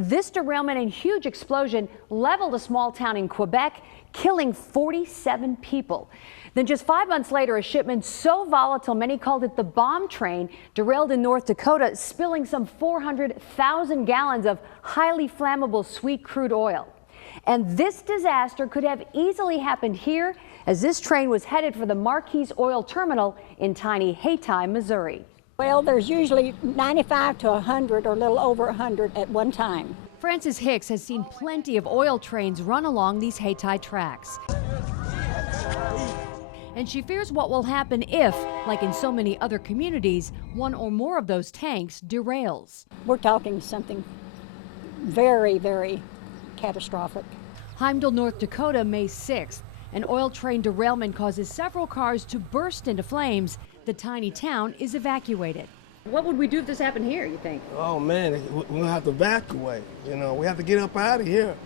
This derailment and huge explosion leveled a small town in Quebec, killing 47 people. Then just 5 months later, a shipment so volatile many called it the bomb train derailed in North Dakota, spilling some 400,000 gallons of highly flammable sweet crude oil. And this disaster could have easily happened here, as this train was headed for the Marquise Oil Terminal in tiny Hayti, Missouri. Well, there's usually 95 to 100 or a little over 100 at one time. Frances Hicks has seen plenty of oil trains run along these Hayti tracks. And she fears what will happen if, like in so many other communities, one or more of those tanks derails. We're talking something very, very catastrophic. Heimdall, North Dakota, May 6th. An oil train derailment causes several cars to burst into flames. The tiny town is evacuated. What would we do if this happened here, you think? Oh man, we're gonna have to evacuate. You know, we have to get up out of here.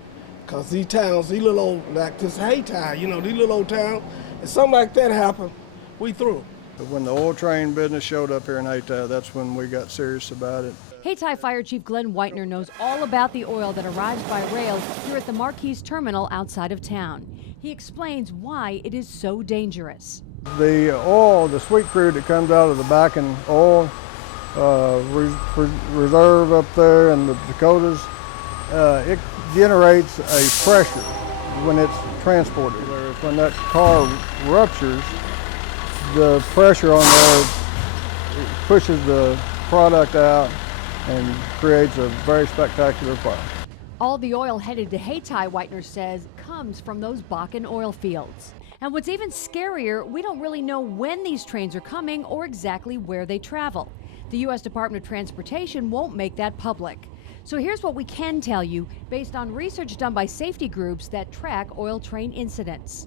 Cause these towns, these little old, like this Hayti, you know, these little old towns, if something like that happened, we through. When the oil train business showed up here in Hayti, that's when we got serious about it. Hayti Fire Chief Glenn Whitener knows all about the oil that arrives by rail here at the Marquise Terminal outside of town. He explains why it is so dangerous. The oil, the sweet crude that comes out of the Bakken oil reserve up there in the Dakotas, it generates a pressure when it's transported. When that car ruptures, the pressure on there pushes the product out and creates a very spectacular fire. All the oil headed to Hayti, Whitener says, comes from those Bakken oil fields. And what's even scarier, we don't really know when these trains are coming or exactly where they travel. The U.S. Department of Transportation won't make that public. So here's what we can tell you based on research done by safety groups that track oil train incidents.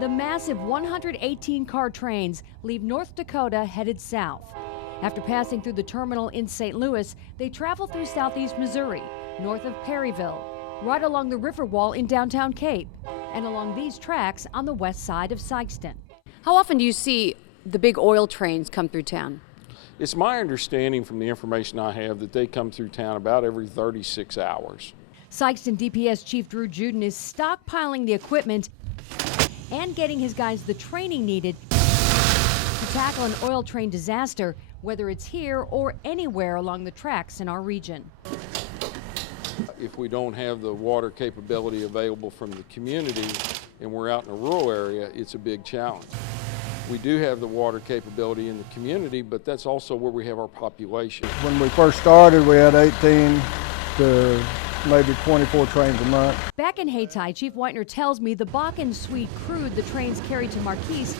The massive 118-car trains leave North Dakota headed south. After passing through the terminal in St. Louis, they travel through southeast Missouri, north of Perryville, right along the river wall in downtown Cape, and along these tracks on the west side of Sikeston. How often do you see the big oil trains come through town? It's my understanding from the information I have that they come through town about every 36 hours. Sikeston DPS Chief Drew Juden is stockpiling the equipment and getting his guys the training needed to tackle an oil train disaster, whether it's here or anywhere along the tracks in our region. If we don't have the water capability available from the community and we're out in a rural area, it's a big challenge. We do have the water capability in the community, but that's also where we have our population. When we first started, we had 18 to maybe 24 trains a month. Back in Hayti, Chief Whitener tells me the Bakken sweet crude the trains carry to Marquise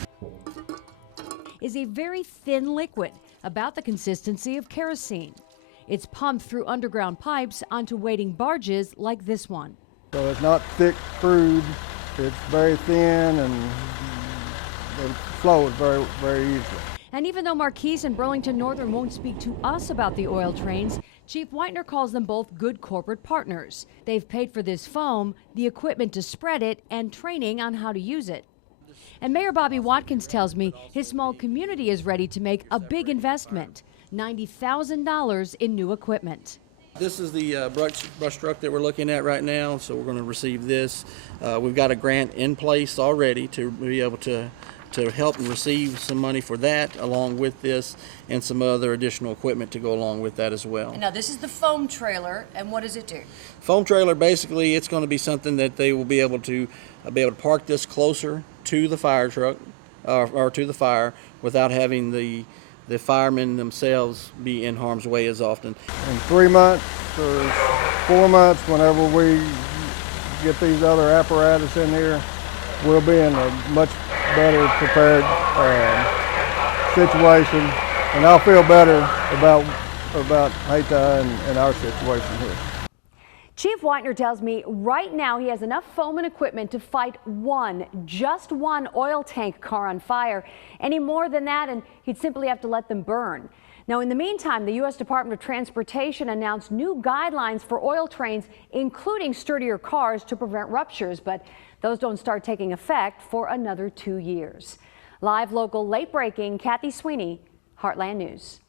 is a very thin liquid, about the consistency of kerosene. It's pumped through underground pipes onto waiting barges like this one. So it's not thick crude, it's very thin and it flows very, very easily. And even though Marquise and Burlington Northern won't speak to us about the oil trains, Chief Whitener calls them both good corporate partners. They've paid for this foam, the equipment to spread it, and training on how to use it. And Mayor Bobby Watkins tells me his small community is ready to make a big investment, $90,000 in new equipment. This is the brush truck that we're looking at right now, so we're going to receive this. We've got a grant in place already to be able to help and receive some money for that along with this and some other additional equipment to go along with that as well. And now this is the foam trailer, and what does it do? Foam trailer, basically it's going to be something that they will be able to park this closer to the fire truck or to the fire without having the firemen themselves be in harm's way as often. In 3 months or 4 months, whenever we get these other apparatus in here, we'll be in a much better prepared situation, and I'll feel better about Hayti and our situation here. Chief Whitener tells me right now he has enough foam and equipment to fight just one oil tank car on fire. Any more than that, and he'd simply have to let them burn. Now, in the meantime, the U.S. Department of Transportation announced new guidelines for oil trains, including sturdier cars to prevent ruptures, but those don't start taking effect for another 2 years. Live, local, late breaking, Kathy Sweeney, Heartland News.